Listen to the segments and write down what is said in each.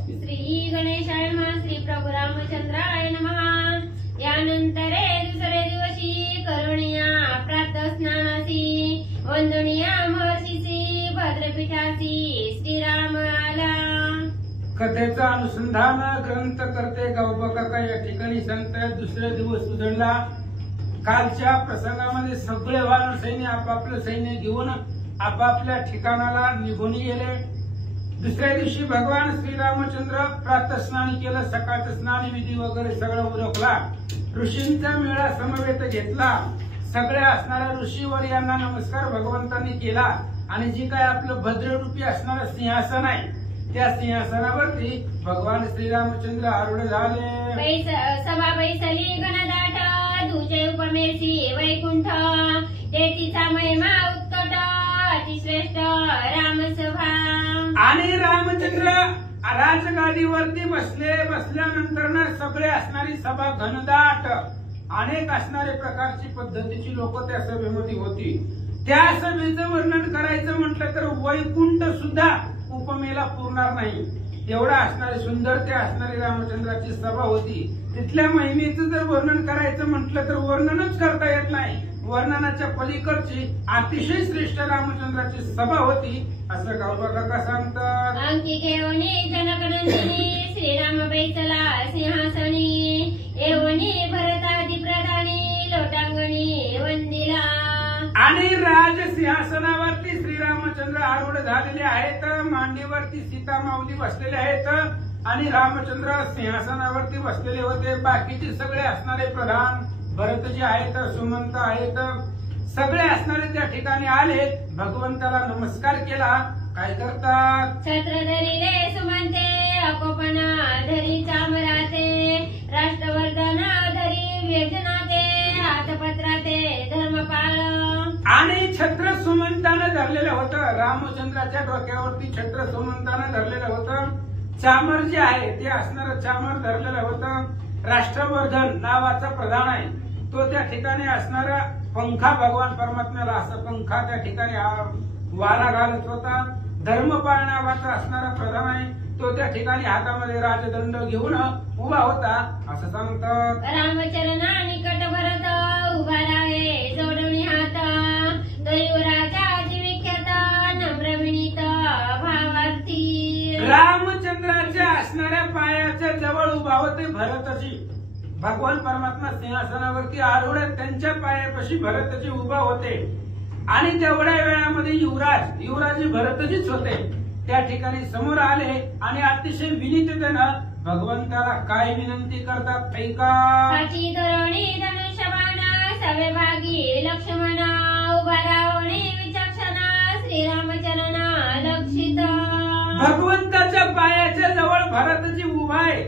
श्री गणेशाय नमः. श्री प्रभू रामचंद्राय नमः. यानंतरे दुसरे दिवशी करुणिया प्रातः स्नानासी वंदनिया महर्षीसी भद्रपीठासी श्रीराम आला. कथेचं अनुसंधान ग्रंथ करते गावबाका या ठिकाणी सांगतायत. दुसऱ्या दिवस उजळला. कालच्या प्रसंगामध्ये सगळे वानर सैन्य आपापलं सैन्य घेऊन आपापल्या ठिकाणाला निघून गेले. दुसऱ्या दिवशी भगवान श्रीरामचंद्र प्रातस्नान केलं. सकाळचं स्नान विधी वगैरे सगळं उरकला. ऋषींचा मेळा समवेत घेतला. सगळे असणाऱ्या ऋषीवर यांना नमस्कार भगवंतांनी केला आणि जी काय आपलं भद्ररूपी असणारं सिंहासन आहे त्या सिंहासनावरती भगवान श्रीरामचंद्र आरूढ झाले. सभा बैसली गणदाट तुझे उपमेसी वैकुंठ तेथीचा महिमा उत्कट अतिश्रेष्ठ रामसभा. आणि रामचंद्र राजगादीवरती बसल्यानंतर सगळे असणारी सभा घनदाट अनेक असणारे प्रकारची पद्धतीची लोक त्या सभेमध्ये होती. त्या सभेचं वर्णन करायचं म्हटलं तर वैकुंठ सुद्धा उपमेला पुरणार नाही. एवढा असणारी सुंदर त्या असणारी रामचंद्राची सभा होती. तिथल्या महिमेचं जर वर्णन करायचं म्हटलं तर वर्णनच करता येत नाही. वर्णनाच्या पलीकडची अतिशय श्रेष्ठ रामचंद्राची सभा होती असं गावबाका सांगतात. अंकी घेऊनी जनकनंदिनी श्रीराम बैसला सिंहासनी एवनी भरतादी प्रधानी लोटांगणी वंदिला. आणि राज सिंहासनावरती श्रीरामचंद्र आरूढ झालेले आहेत. मांडीवरती सीता माऊली बसलेले आहेत आणि रामचंद्र सिंहासनावरती बसलेले होते. बाकीचे सगळे असणारे प्रधान भरतजी आहेत, सुमंत आहेत, सगळे असणारे त्या ठिकाणी आले. भगवंताला नमस्कार केला. काय करतात? छत्र धरिले सुमंते अकोपना धरी चामराते राष्ट्रवर्धन धरी व्यजनाते हातपत्राते धर्मपाळ. आणि छत्र सुमंतानं धरलेलं होतं. रामचंद्राच्या डोक्यावरती छत्र सुमंतानं धरलेलं होतं. चामर जे आहे ते असणारं चामर धरलेलं होतं. राष्ट्रवर्धन नावाचा प्रधान आहे तो त्या ठिकाणी असणारा पंखा भगवान परमात्म्याला असं पंखा त्या ठिकाणी वारा घालत होता. धर्मपाळ नावाचा असणारा प्रधान आहे तो त्या ठिकाणी हातामध्ये राजदंड घेऊन उभा होता असं सांगतात. रामचरणा निकट भरत उभा राहे जोडणी हात दयुराजा विख्यात नम्र विनीत भावार्थी. रामचंद्राच्या असणाऱ्या पायाच्या जवळ उभा होते भरतजी. भगवान परमात्मा सिंहासनावरती आरूढ त्यांच्या पायापाशी भरतजी उभा होते. आणि तेवढ्या वेळामध्ये युवराजी भरतजीच होते. त्या ठिकाणी समोर आले आणि अतिशय विनीततेनं भगवंताला काय विनंती करतात ऐका. साची धरणी धनुष्यबाण सवेभागी लक्ष्मण उभा रावणी विचक्षणा श्रीरामचरणा लक्षित. भगवंताच्या पायाच्या जवळ भरतजी उभा आहे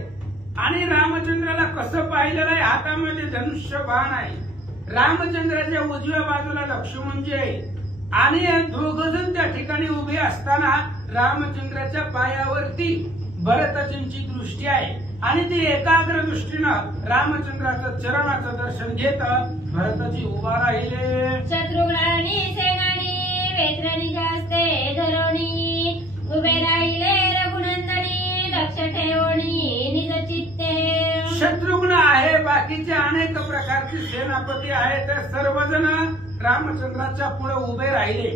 आणि रामचंद्राला कसं पाहिलेलं आहे हातामध्ये धनुष्य बाण आहे. रामचंद्राच्या उजव्या बाजूला लक्ष्मणजी आहे आणि दोघजण त्या ठिकाणी उभे असताना रामचंद्राच्या पायावरती भरतजींची दृष्टी आहे आणि ती एकाग्र दृष्टीनं रामचंद्राचं चरणाचं दर्शन घेत भरतजी उभा राहिले. शत्रुघ्नानी सेनानी वेत्रणी जास्ते धरणी उभे राहिले रघुनंदनी लक्ष ठेवणी निज चित्ते. शत्रुघ्न आहे बाकीचे अनेक प्रकारचे सेनापती आहेत. सर्वजण रामचंद्राच्या पुढे उभे राहिले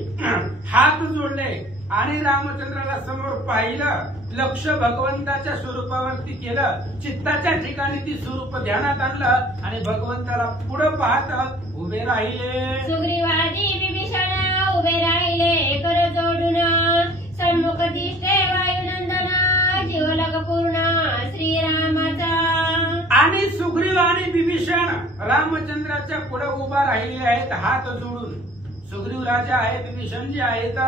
हात जोडले आणि रामचंद्राला समोर पाहिलं. लक्ष भगवंताच्या स्वरूपावरती केलं. चित्ताच्या ठिकाणी ती स्वरूप ध्यानात आणलं आणि भगवंताला पुढे पाहत उभे राहिले. सुग्रीवादी विभीषण उभे राहिले कर जोडून सन्मुख दिसते वायुनंदन जीवलग पूर्ण श्रीरामाचा. आणि सुग्रीव आणि विभीषण रामचंद्राच्या पुढे उभा राहिले आहेत हात जोडून. सुग्रीव राजा आहे विभीषण जे आहेत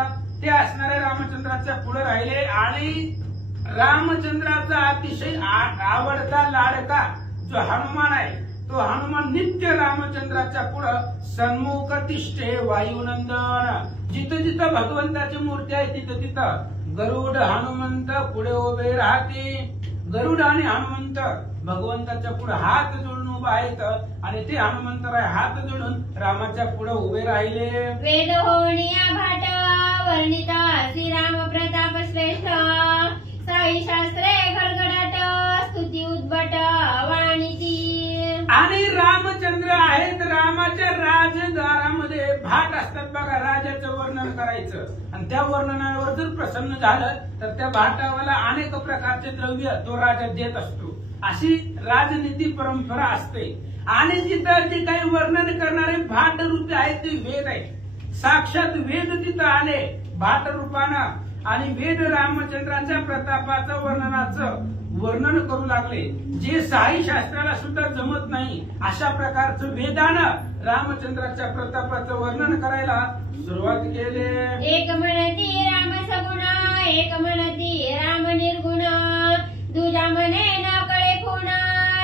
ते असणाऱ्या रामचंद्राच्या पुढे राहिले आणि रामचंद्राचा अतिशय आवडता लाडका जो हनुमान आहे तो हनुमान नित्य रामचंद्राच्या पुढे सन्मुख तिष्ठे वायुनंदन. जिथं जिथं भगवंताची मूर्ती आहे तिथं तिथं गरुड हनुमंत पुढे उभे राहते. गरुड आणि हनुमंत भगवंताच्या पुढे हात जोडून उभा आहेत आणि ते हनुमंतराय हात जोडून रामाच्या पुढे उभे राहिले. वेद होणिया भाट वर्णिता श्रीराम प्रताप श्रेष्ठ साई शास्त्रे उद्भट वाणीची. आणि रामचंद्र आहेत, रामाच्या राजद्वारामध्ये भाट असतात बघा, राजाचं वर्णन करायचं आणि त्या वर्णनावर जर प्रसन्न झालं तर त्या भाटावाला अनेक प्रकारचे द्रव्य तो राजा देत असतो. अशी राजनीती परंपरा असते. आणि तिथं जे काही वर्णन करणारे भाट रूपी आहेत ते वेद आहेत. साक्षात वेद तिथं आले भाट रूपानं आणि वेद रामचंद्राच्या प्रतापाचं वर्णनाचं वर्णन करू लागले, जे साई शास्त्राला सुद्धा जमत नाही अशा प्रकारचं वेदानं रामचंद्राच्या प्रतापाचं वर्णन करायला सुरुवात केली. एक म्हणती राम सगुण, एक म्हणती राम निर्गुण, तुझ्या मने न कळे कोण,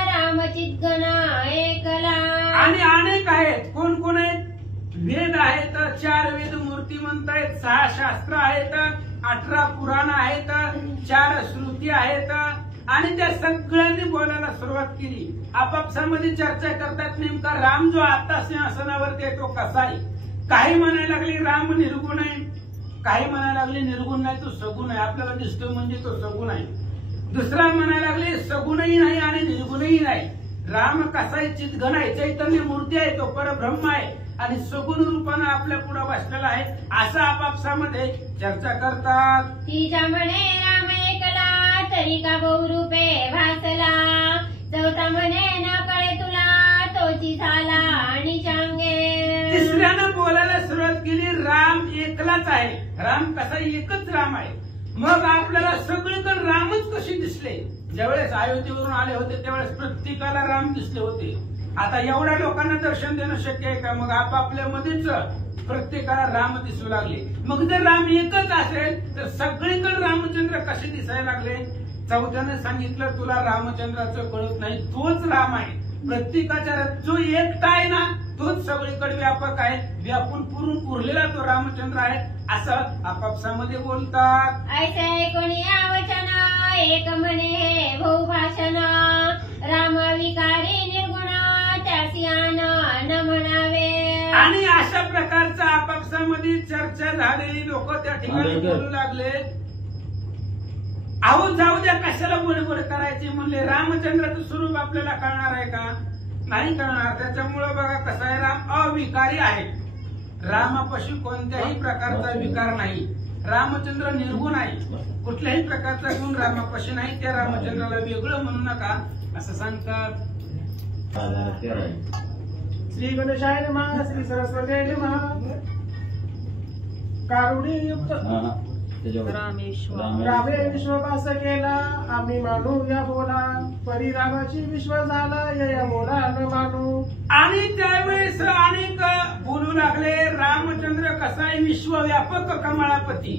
राम चिद्गण एकला. आणि अनेक आहेत. कोण कोण आहेत? वेद आहेत, 4 वेद मूर्तिमंत आहेत, 6 शास्त्र आहेत, 18 पुराण आहेत, 4 श्रुती आहेत. आणि त्या सगळ्यांनी बोलायला सुरुवात केली. आपापसामध्ये चर्चा करतात नेमका राम जो आता सिंहासनावरती आहे तो कसा आहे. काही म्हणायला लागले राम निर्गुण आहे, काही म्हणायला लागले निर्गुण नाही तो सगुण आहे, आपल्याला दिसतो म्हणजे तो सगुण आहे. दुसरा म्हणायला लागले सगुणही नाही आणि निर्गुणही नाही. राम कसा आहे? चिद्गण आहे, चैतन्य मूर्ती आहे, तो परब्रह्म आहे आणि सगुण रूपानं आपल्या पुढे बसलेला आहे, असं आपापसामध्ये चर्चा करतात. तिच्या म्हणे राम एकला, तरी का बहुरूपे भासला, चौथा म्हणे न कळे तुला, तोची झाला आणि चांगे. तिसऱ्यानं बोलायला सुरुवात केली राम एकलाच आहे. राम कसा? एकच राम आहे. मग आपल्याला सगळीकडे रामच कसे दिसले? ज्यावेळेस अयोध्येवरून आले होते त्यावेळेस प्रत्येकाला राम दिसले होते. आता एवढ्या लोकांना दर्शन देणं शक्य आहे का? मग आपापल्या मध्येच प्रत्येकाला राम दिसू लागले. मग जर राम एकच असेल तर सगळीकडे रामचंद्र कसे दिसायला लागले? चौथ्याने सांगितलं तुला रामचंद्राचं कळत नाही, तोच राम आहे. प्रत्येकाच्या जो एकटा आहे ना तोच सगळीकडे व्यापक आहे, व्यापून पुरून उरलेला तो रामचंद्र आहे, असं आपापसामध्ये बोलतात. ऐसे कोणी वचन, एक म्हणे हे बहुभाषण, राम विकारी निर्गुण, त्यासी आन न म्हणावे. आणि अशा प्रकारचा आपापसामध्ये चर्चा झालेली लोक त्या ठिकाणी बोलू लागले. अहो जाऊ द्या, कशाला बडबड करायची म्हणले. रामचंद्राचं स्वरूप आपल्याला कळणार आहे का? नाही कळणार. त्याच्यामुळं बघा कसं आहे, राम अविकारी आहे. रामापाशी कोणत्याही प्रकारचा विकार नाही. रामचंद्र निर्गुण आहे, कुठल्याही प्रकारचा गुण रामापाशी नाही. त्या रामचंद्राला वेगळं म्हणू नका असं सांगतात. श्री गणेशाय नमः, श्री सरस्वती नमः. कारुणीयुक्त रामे विश्ववास केला, आम्ही मानू या बोला, परी रामाची विश्व झाला, या बोला न मानू. आणि त्यावेळेस अनेक बोलू लागले रामचंद्र कसा आहे? विश्वव्यापक कमळापती,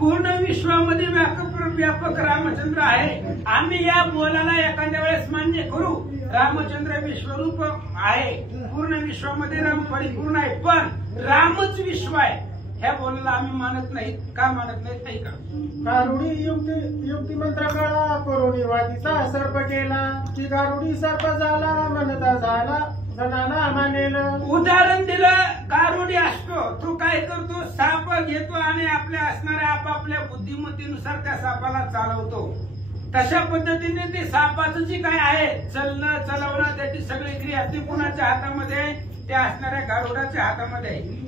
पूर्ण विश्वामध्ये व्यापक रामचंद्र आहे. आम्ही या बोलाला एखाद्या वेळेस मान्य करू. रामचंद्र विश्वरूप आहे, पूर्ण विश्वामध्ये राम परिपूर्ण आहे, पण रामच विश्व आहे ह्या बोलायला आम्ही मानत नाहीत. का मानत नाहीत? नाही का? कारुणी युक्ती मंत्र कळा, करुणी वादीचा सर्प केला, की कारुणी सर्प झाला, म्हणता झाला जनाला मानेल. उदाहरण दिलं, कारुडी असतो तो काय करतो? साप घेतो आणि आपल्या असणाऱ्या आपापल्या बुद्धिमत्तेनुसार त्या सापाला चालवतो. तशा पद्धतीने ते सापाचं जे काय आहे चलणं चालवणं त्याची सगळी क्रिया ती कुणाच्या हातामध्ये? त्या असणाऱ्या गारुडाच्या हातामध्ये आहे.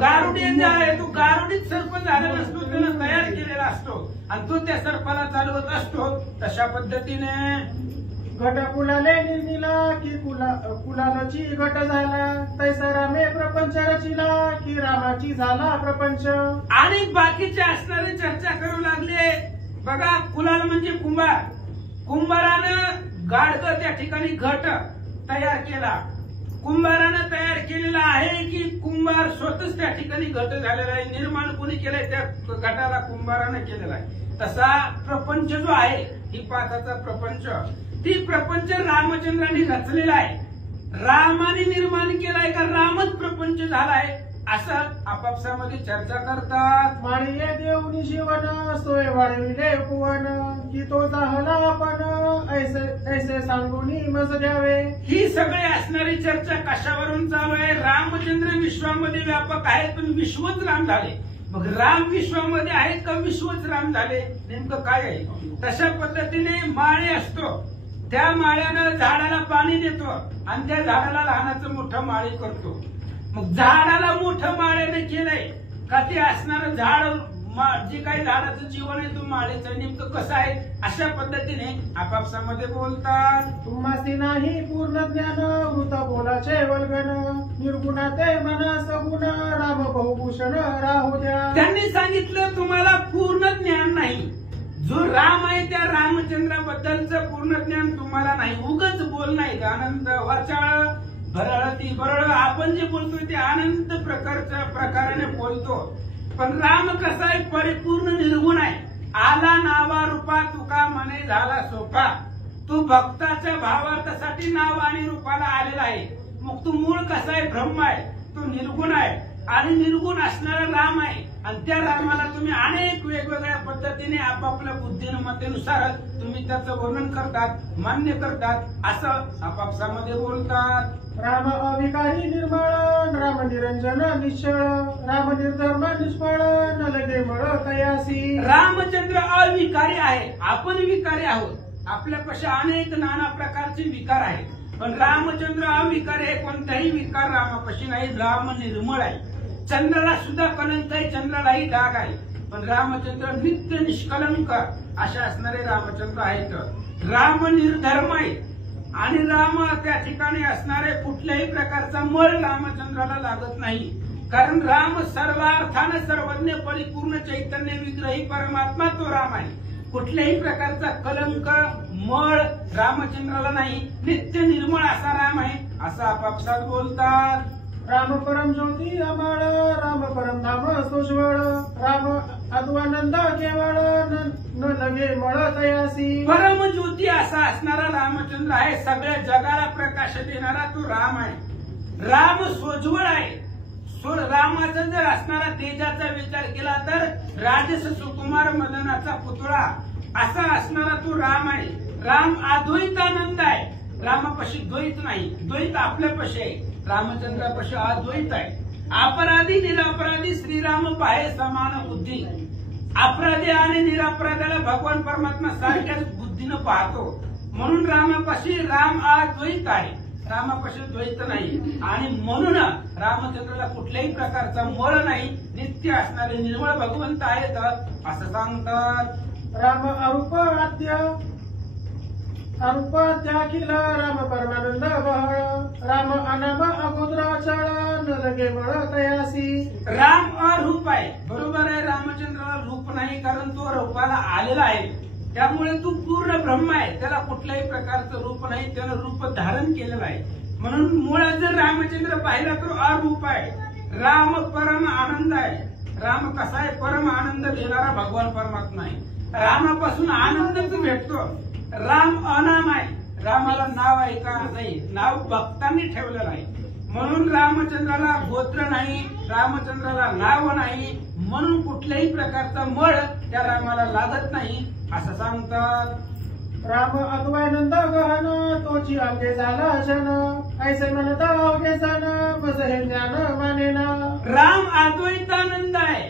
गारुडी जे आहे तो गारुडीत सर्प झालेला नसतो, त्यानं तयार केलेला असतो आणि तो त्या सर्पाला चालवत असतो. तशा पद्धतीने घट कुलाले निर्मिला, की कुलालाची घट झाला, तैसा रामे प्रपंच रचिला, की रामाची झाला प्रपंच. आणि बाकीचे असणारे चर्चा करू लागले. बघा, कुलाल म्हणजे कुंभार. कुंभारानं गाडगं त्या ठिकाणी घट तयार केला. कुंभारानं तयार केलेला आहे की कुंभार स्वतःच त्या ठिकाणी घट झालेला आहे? निर्माण कोणी केलंय? त्या घटाला कुंभारानं केलेला आहे. तसा प्रपंच जो आहे, ही पाठाचा प्रपंच, ती प्रपंच रामचंद्रांनी रचलेला आहे. रामाने निर्माण केलाय का रामच प्रपंच झालाय? असं आपापसामध्ये चर्चा करतात. माळीये देवनी जीवन, सोय वाढविले उपवन, की तो चाहला आपण, ऐसे सांगूनी मज द्यावे. ही सगळी असणारी चर्चा कशावरून चालू आहे? रामचंद्र विश्वामध्ये व्यापक आहेत पण विश्वच राम झाले. मग राम विश्वामध्ये आहेत का विश्वच राम झाले? नेमकं काय आहे? तशा पद्धतीने माळी असतो, त्या माळ्यानं झाडाला पाणी देतो आणि त्या झाडाला लहानाचं मोठं माळी करतो. मग झाडाला मोठं माळ्याने केलंय का ते असणारं झाड जे काही झाडाचं जीवन आहे तो माळेचं नेमकं कसं आहे अशा पद्धतीने आपापसामध्ये बोलतात. तुम्हासी नाही पूर्ण ज्ञान वृत बोलाचे वल्गन निर्गुणाते मना सगुण राम बहुभूषण राहू द्या. त्यांनी सांगितलं तुम्हाला पूर्ण ज्ञान नाही. जो राम आहे त्या रामचंद्राबद्दलचं पूर्ण ज्ञान तुम्हाला नाही. उगच बोल नाही आनंद वाचाळ भरळ ती बरळ आपण जे बोलतोय ते अनंत प्रकाराने बोलतो. पण राम कसा आहे परिपूर्ण निर्गुण आहे. आला नावा रूपा तुका मने झाला सोपा. तो भक्ताच्या भावार्थासाठी नाव आणि रूपाला आलेला आहे. मग तो मूळ कसा आहे ब्रह्म आहे. तो निर्गुण आहे आणि निर्गुण असणारा राम आहे. आणि त्या रामाला तुम्ही अनेक वेगवेगळ्या पद्धतीने आपापल्या बुद्धिमत्तेनुसार तुम्ही त्याचं वर्णन करतात मान्य करतात असं आपापसामध्ये बोलतात. राम अविकारी निर्मळ राम निरंजन निश्चळ राम निर्धर्म निष्फळ न लगे मळ तयासी. रामचंद्र अविकारी आहे. आपण विकारी आहोत. आपल्यापाशी अनेक नाना प्रकारचे विकार आहेत. पण रामचंद्र अविकारी आहे. कोणताही विकार रामापाशी नाही. राम निर्मळ आहे. चंद्राला सुद्धा कलंक आहे. चंद्रालाही डाग आहे. पण रामचंद्र नित्य निष्कलंक असे असणारे रामचंद्र आहेत. राम निर्धर्म आहे आणि राम त्या ठिकाणी असणारे कुठल्याही प्रकारचा मळ रामचंद्राला लागत नाही. कारण राम सर्वार्थानं सर्वज्ञ परिपूर्ण चैतन्य विग्रही परमात्मा तो राम आहे. कुठल्याही प्रकारचा कलंक मळ रामचंद्राला नाही. नित्य निर्मळ असा राम आहे असं आपापसात बोलतात. राम परम ज्योती अमळ राम परम धाम सोज्वळ राम अद्वानंद केवळ न लगे मळ तयासी. परम ज्योती असा असणारा रामचंद्र आहे. सगळ्या जगाला प्रकाश देणारा तो राम आहे. राम सोज्वळ आहे. रामाचा जर असणारा तेजाचा विचार केला तर राजस सुकुमार मदनाचा पुतळा असा असणारा तो राम आहे. राम अद्वैतानंद आहे. रामापाशी द्वैत नाही. द्वैत आपल्यापाशी आहे. रामचंद्रापाशी अद्वैत आहे. अपराधी निरपराधी श्रीराम पाहे समान बुद्धी. अपराधी आणि निरपराधाला भगवान परमात्मा सारख्याच बुद्धीनं पाहतो. म्हणून रामापाशी राम अद्वैत आहे. रामापाशी द्वैत नाही आणि म्हणून रामचंद्राला कुठल्याही प्रकारचा मळ नाही. नित्य असणारे निर्मळ भगवंत आहेत असं सांगतात. राम अरूपात्याखिल राम परमानंद बहळ राम अनाम अगोदराचळ न लगे मळ तयासी. राम अरूप आहे. बरोबर आहे. रामचंद्राला रूप नाही कारण तो रूपाला आलेला आहे. त्यामुळे तू पूर्ण ब्रह्म आहे. त्याला कुठल्याही प्रकारचं रूप नाही. त्यानं रूप धारण केलेलं आहे. म्हणून मुळात जर रामचंद्र पाहिला तर अरूप आहे. राम परम आनंद आहे. राम कसा आहे परम आनंद देणारा भगवान परमात्मा आहे. रामापासून आनंदच भेटतो. राम अनाम आहे. रामाला नाव आहे का नाही. नाव भक्तांनी ठेवलेलं आहे. म्हणून रामचंद्राला गोत्र नाही. रामचंद्राला नाव नाही. म्हणून कुठल्याही प्रकारचा मळ त्या रामाला लागत नाही असं सांगतात. राम अद्वैनंद गहन तोची अंगे झाला जन ऐसे म्हणत अवघे सण बस हे ज्ञान मानेना. राम अद्वैतानंद आहे.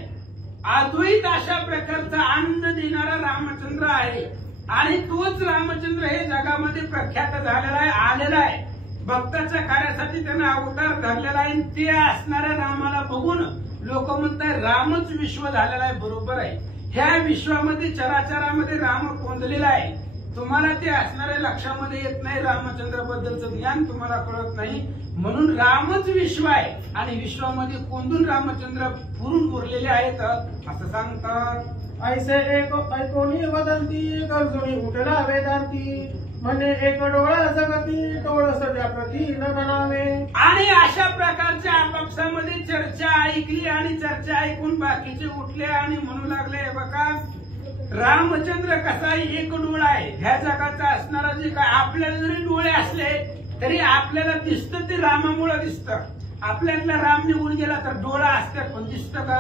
अद्वैत अशा प्रकारचा आनंद देणारा रामचंद्र आहे आणि तोच रामचंद्र हे जगामध्ये प्रख्यात झालेला आहे आलेला आहे. भक्ताच्या कार्यासाठी त्याने अवतार धरलेला आहे. ते असणाऱ्या रामाला बघून लोक म्हणतात रामच विश्व झालेला आहे. बरोबर आहे. ह्या विश्वामध्ये चराचरामध्ये राम कोंदलेला आहे. तुम्हाला ते असणाऱ्या लक्षामध्ये येत नाही. रामचंद्र बद्दलचं ज्ञान तुम्हाला कळत नाही. म्हणून रामच विश्व आहे आणि विश्वामध्ये कोंदून रामचंद्र पुरून उरलेले आहेत असं सांगतात. ऐसे एक ऐकोनी वदंती गरजुनी उठला वेदांती म्हणे एक डोळा जगती डोळ सगळ्या प्रती न बनावे. आणि अशा प्रकारच्या आपापसामध्ये चर्चा ऐकली आणि चर्चा ऐकून बाकीचे उठले आणि म्हणू लागले बघा रामचंद्र कसा एक डोळा आहे. ह्या जगाचा असणारा जे काय आपल्याला जरी डोळे असले तरी आपल्याला दिसतं ते रामामुळे दिसतं. आपल्यातला राम निघून गेला तर डोळा असतात पण दिसतं का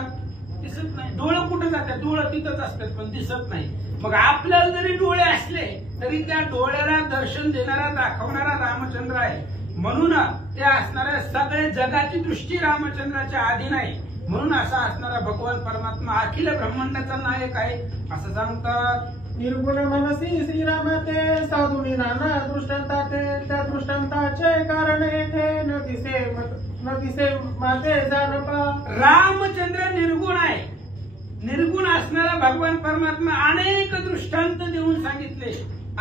दिसत नाही. डोळं कुठं जातात डोळं तिथंच असतात पण दिसत नाही. मग आपल्याला जरी डोळे असले तरी त्या डोळ्याला दर्शन देणारा दाखवणारा रामचंद्र आहे. म्हणून ते असणाऱ्या सगळ्या जगाची दृष्टी रामचंद्राच्या अधीन आहे. म्हणून असा असणारा भगवान परमात्मा अखिल ब्रह्मांडाचा नायक आहे असं सांगतात. निर्गुण मनसी श्रीराम ते साधुनी नाना दृष्टांता ते त्या दृष्टांताचे कारण येथे न दिसे माते जानपा. रामचंद्र निर्गुण आहे. निर्गुण असणारा भगवान परमात्मा अनेक दृष्टांत देऊन सांगितले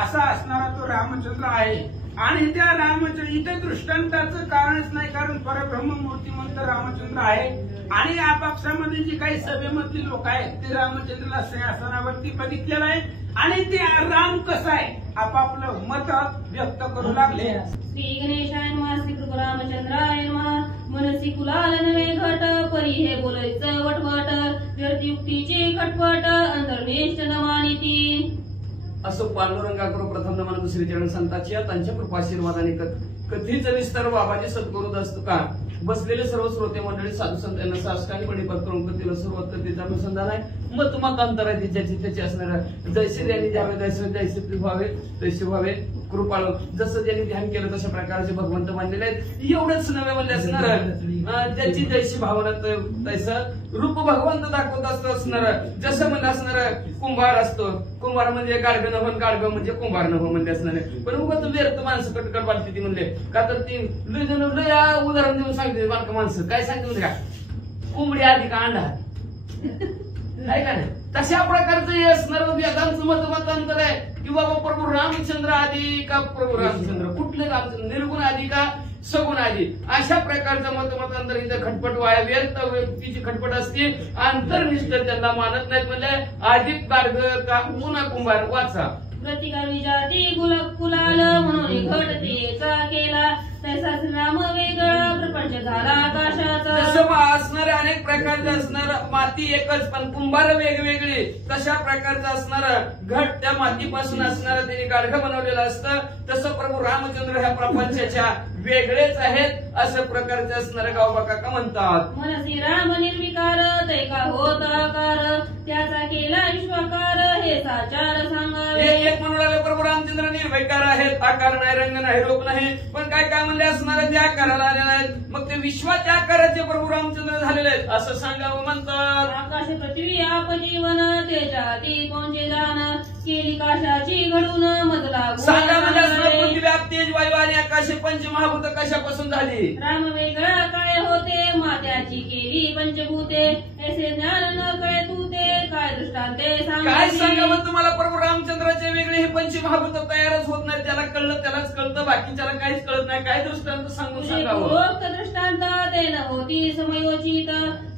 असा असणारा तो रामचंद्र आहे. आणि त्या रामचंद्र इथे दृष्टांताचं कारणच नाही, कारण परब्रह्म मूर्तिमंत रामचंद्र आहे. आणि आपापसामध्ये जी काही सभेमधली लोक आहेत ते रामचंद्राला सिंहासनावरती बघितलेलं आहे आणि ते राम कसं आहे आपापलं मत व्यक्त करू लागले. श्री गणेशाय नमः. श्री कृपा रामचंद्राय नमः. मनसी कुलाल नवे घट परी हे बोलायचं वटवट व्यर्थ युक्तीचे खटपट अंतर्निष्ठ न मानिती. असं पांडुरंगाकडे प्रथम नमन दुसरी चरण संतांच्या त्यांच्या कृपाशीर्वादाने कधीच विस्तार बाबाजी सद्गुरू असतो का. बसलेले सर्व श्रोते मंडळी साधू संत यांना साष्टांगपणे करून करतील सुरुवात करतील अनुसंधान आहे. मत मतांतर आहे ज्याची त्याची असणार. जैसे ज्यांनी द्यावे जैसे व्हावे तैसे व्हावे कृपाळू. जसं ज्यांनी ध्यान केलं तशा प्रकारचे भगवंत मानलेले आहेत. एवढंच नव्हे म्हणजे असणार ज्याची जैशी भावना तैसं रूप भगवंत दाखवत असणार. जसं म्हणजे असणार कुंभार असतो. कुंभार म्हणजे गाडगं नव्हन गाडगं म्हणजे कुंभार नव्ह म्हणजे असणार. पण उगाच व्यर्थ माणसं कटकट वाटते ती म्हणले का तर ती लय उदाहरण देऊन सांगते बारका माणसं काय सांगते म्हणजे का कोंबडी आधी का अंडा आहे का नाही. तशा प्रकारचं हे असणार वेदांचं मतांतर आहे की बाबा प्रभू रामचंद्र आधी का प्रभू रामचंद्र कुठले रामचंद्र निर्गुण आधी का सगुण आधी. अशा प्रकारचं मतांतर इथं खटपट वाया व्यर्थ व्यक्तीची खटपट असते. अंतर्निष्ठ त्यांना मानत नाहीत म्हणजे अधिक गार्ग का पुन्हा कुंभार वाचा. प्रतिकार विजाती कुलाल म्हणून घटतेचा केला तसाच राम वेगळा प्रपंच झाला आकाशाचा. जसं असणारे अनेक प्रकारचे असणार माती एकच पण कुंभार वेगवेगळी तशा प्रकारचं असणार घट त्या मातीपासून असणार त्यांनी गाडगं बनवलेलं असतं. तसं प्रभू रामचंद्र ह्या प्रपंचाच्या वेगळेच आहेत असं प्रकारचे असणारे गावबा काका म्हणतात. मनसी राम निर्विकार तैका होत आकार त्याचा केला विश्वाकार हे साचार सांगावे. एक म्हणून आले प्रभू रामचंद्र निर्विकार आहेत. आकार नाही रंग नाही रूप नाही पण काय काय म्हणले असणारे त्या आकाराला आलेले आहेत. मग ते विश्वाच्या आकाराचे प्रभू रामचंद्र झालेले आहेत असं सांगावं म्हणतात. आकाश पृथ्वी आप जीवन तेजाती पोंचे दान केली काशाची घडून मजला सांगा म्हणजे असणार पृथ्वी आप तेज वायू आणि आकाश पंचमहाभूत कशापासून झाली. राम वेगळा काय होते मात्याची केली पंचभूते ऐसे ज्ञान न कळे तू ते काय दृष्टांते काय सांगावं तुम्हाला प्रभू रामचंद्राचे वेगळे हे पंचमहाभूत तयारच होत नाही. त्याला कळलं त्यालाच कळतं बाकीच्याला काहीच कळत नाही. काय दृष्टांत सांगून सांगावं. दृष्टांत ते न होती समयोचित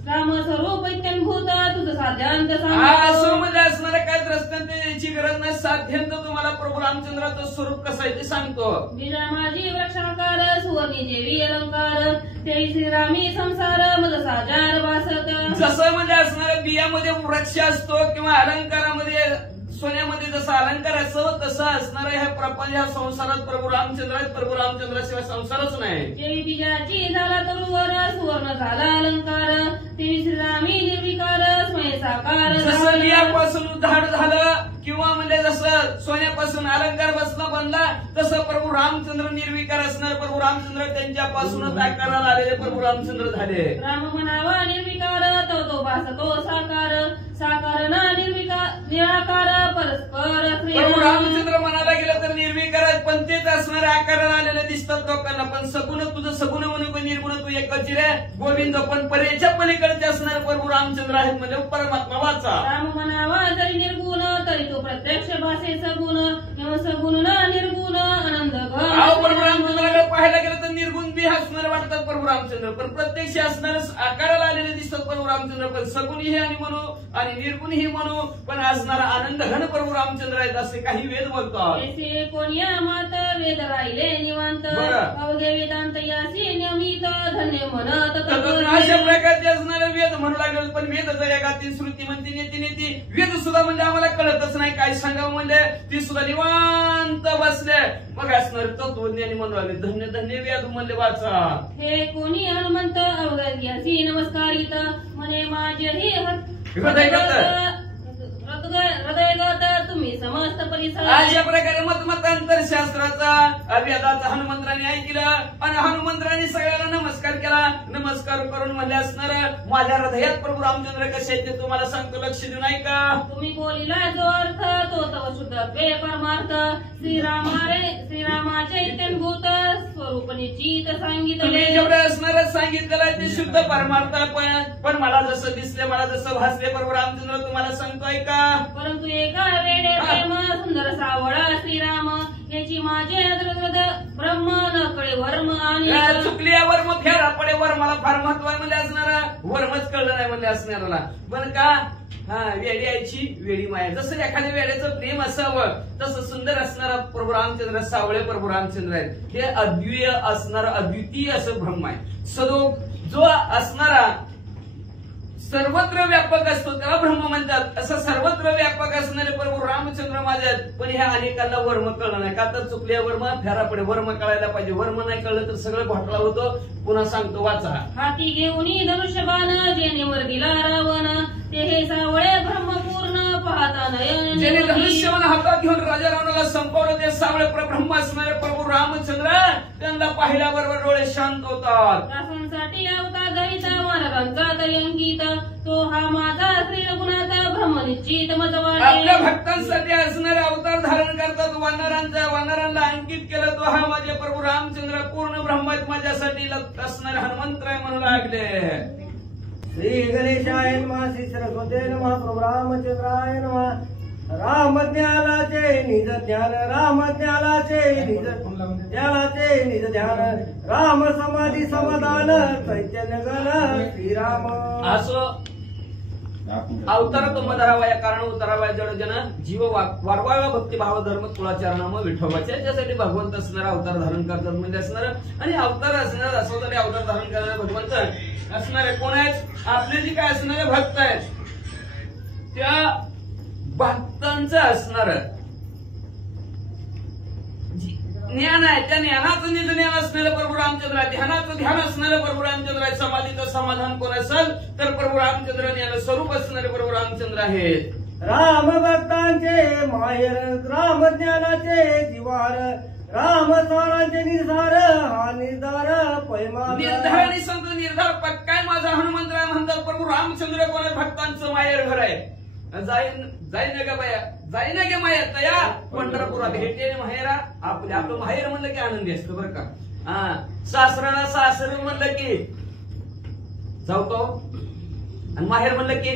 राम स्वरूप इत्यंभूत तुझं साध्यांत असं म्हणजे असणारे काय दृष्टांत याची गरज नाही. साध्यांत तुम्हाला प्रभू रामचंद्राचं स्वरूप कसं आहे ते सांगतो. माझी वृक्षाकार सुवर्णी देवी अलंकार ते श्रीरामी संसार मज साजार वासत. जसं म्हणजे असणाऱ्या बियामध्ये वृक्ष असतो किंवा अलंकारामध्ये सोन्यामध्ये जसा अलंकार असतो तसं असणारा ह्या प्रपंच ह्या संसारात प्रभू रामचंद्र आहेत. प्रभू रामचंद्राशिवाय संसारच नाही. देवी बीजाची झाला तरुवर सुवर्ण झाला अलंकार देवी श्रीरामी निर्विकार स्वयं साकार. जसं बियापासून झाड झालं किंवा म्हणजे जसं सोन्यापासून अलंकार बसला बनला तसं प्रभू रामचंद्र निर्विकार असणार. प्रभू रामचंद्र त्यांच्यापासूनच आकाराला आलेले प्रभू रामचंद्र झाले. राम म्हणावा निर्विकार तो भासतो साकार साकार ना निर्विकार निराकार परस्पर. प्रभू रामचंद्र म्हणायला गेलं तर निर्विकार आहेत पण तेच असणारे आकाराला आलेले दिसतात लोकांना. पण सगुण तुझं सगुण म्हणून पण निर्गुण तू एकच रे गोविंद पण परेच्या पलीकडचे असणारे प्रभू रामचंद्र आहेत म्हणजे परमात्मा वाचा. राम म्हणावा जरी निर्गुण तरी तो प्रत्यक्ष भाषे सगुण सगुण ना निर्गुण आनंद प्रभू रामचंद्राला पाहायला गेलं तर निर्गुण बी असणारे वाटतात प्रभू रामचंद्र पण प्रत्यक्ष असणारे आकाराला आलेले दिसतात प्रभू रामचंद्र. पण सगुणही आणि म्हणू आणि निर्गुणही म्हणू पण असणारा आनंद घन प्रभू रामचंद्र आहेत असे काही वेद बोलतात. कोणया मात वेद राहिले निवांत अवघे वेदांत यासी नियमित धन्य म्हणत. अशा प्रकारचे असणारे वेद म्हणू लागले पण वेदच जगातील श्रुती म्हणते नेती वेद सुद्धा म्हणजे आम्हाला कळतच नाही काय सांगावं म्हणजे ती सुद्धा निवांत बसले. मग असणारे तत्वज्ञानी म्हणू लागले धन्य धन्य वेद म्हणले वाचा. हे कोणी हनुमंत अवघत यासी नमस्कारित म्हणे माझेही हृदयगत तुम्ही समस्त परिसर. अशा प्रकारे मतमतांतर शास्त्राचा वेदाचा हनुमंतराने ऐकलं आणि हनुमंतराने सगळ्याला नमस्कार केला. नमस्कार करून म्हणले असणार माझ्या हृदयात प्रभू रामचंद्र कसे आहेत ते तुम्हाला सांगतो, लक्ष देऊ नाही का. तुम्ही बोलिला जो अर्थ तो तव शुद्ध द्वे परमार्थ श्रीरामाचे इत्यंभूत स्वरूप निश्चित तुम्ही सांगितले. जेवढं असणार सांगितलेलं आहे ते शुद्ध परमार्थ पण मला जसं दिसले मला जसं भासले प्रभू रामचंद्र तुम्हाला सांगतोय का. परंतु एका वेळे प्रेम सुंदर सावळा श्रीराम याची माझे अद्रगद ब्रह्म न कळे वर्म आणि चुकली वर्म फेरा पडे वर्माला फार महत्व आहे म्हणजे असणारा वर्मच कळलं नाही म्हणजे असणाऱ्याला पण का. वेडी आईची वेडी माया. जसं एखाद्या वेड्याचं प्रेम असावं तसं सुंदर असणारा प्रभू रामचंद्र सावळे प्रभू रामचंद्र आहेत. हे अद्वितीय असणारं अद्वितीय असं ब्रह्म आहे. सदोक जो असणारा सर्वत्र व्यापक असतो त्याला ब्रह्म म्हणतात. असं सर्वत्र व्यापक असणारे प्रभू रामचंद्र माझ्यात. पण ह्या अनेकांना वर्म कळलं नाही का तर चुकल्या वर्म फेरा पडे. वर्म कळायला पाहिजे. वर्म नाही कळलं तर सगळं घोटाळा होतो. पुन्हा सांगतो वाचा. हाती घेऊन धनुष्यबाण जेणे मर्दिला रावण ते हे सावळे ब्रह्मपूर्ण पाहता ज्याने नयन धनुष्यबाण हातात घेऊन राजा रावणाला संपवलं ते सावळे ब्रह्म असणारे प्रभू रामचंद्र त्यांना पाहिल्याबरोबर डोळे शांत होतात. दासांसाठी अवतार धरिता वानरांचा तयंकित तो हा माझा श्री रघुनाथा ब्रह्म निश्चित मत आपल्या वाटे. भक्तांसाठी असणारे अवतार धारण करतात. वानरांना अंकित केलं तो हा माझे प्रभू रामचंद्र पूर्ण ब्रह्मात माझ्यासाठी असणारे हनुमंतराय म्हणू लागले. श्री गणेशाय नमः. श्री सरस्वते नमः. प्रभू रामचंद्राय नमः. राम ज्ञानाचे निज ध्यान राम ज्ञानाचे निज ज्ञानाचे निज ध्यान राम समाधी समाधान चैतन्य गण श्रीराम. असं अवतार तो मधारावा या कारण उतारावा जड जन जीव वाढवावा भक्तिभाव धर्म कुळाचरणाम विठोबाच्या याच्यासाठी भगवंत असणारा अवतार धारण करतात म्हणजे असणार. आणि अवतार असणार असं तरी अवतार धारण करणारे भगवंत असणारे कोण आहेत. आपले जे काय असणारे भक्त आहेत त्या भक्तांचं असणार ज्ञान आहे. त्या ज्ञानाचं निज ज्ञान असलेलं प्रभू रामचंद्र आहे. ध्यानाचं ध्यान असणारं प्रभू रामचंद्र आहे. समाधीचं समाधान कोण असेल तर प्रभू रामचंद्र ज्ञान स्वरूप असणारे प्रभू रामचंद्र आहेत. राम भक्तांचे माहेर राम ज्ञानाचे जिवार राम सारांचे निर्धार हा निर्धार पैमान. निर्धार आणि संत निर्धार पक्काय माझा हनुमंतराय म्हणतात प्रभू रामचंद्र कोण भक्तांचं माहेर घर आहे. जाईन ग बाया जाईन गे माया तया पंढरपुरात भेटे माहेरा. आपलं माहेर म्हणलं की आनंदी असतं बरं का. सासराला सासर म्हणलं की जाऊ का आणि माहेर म्हणलं की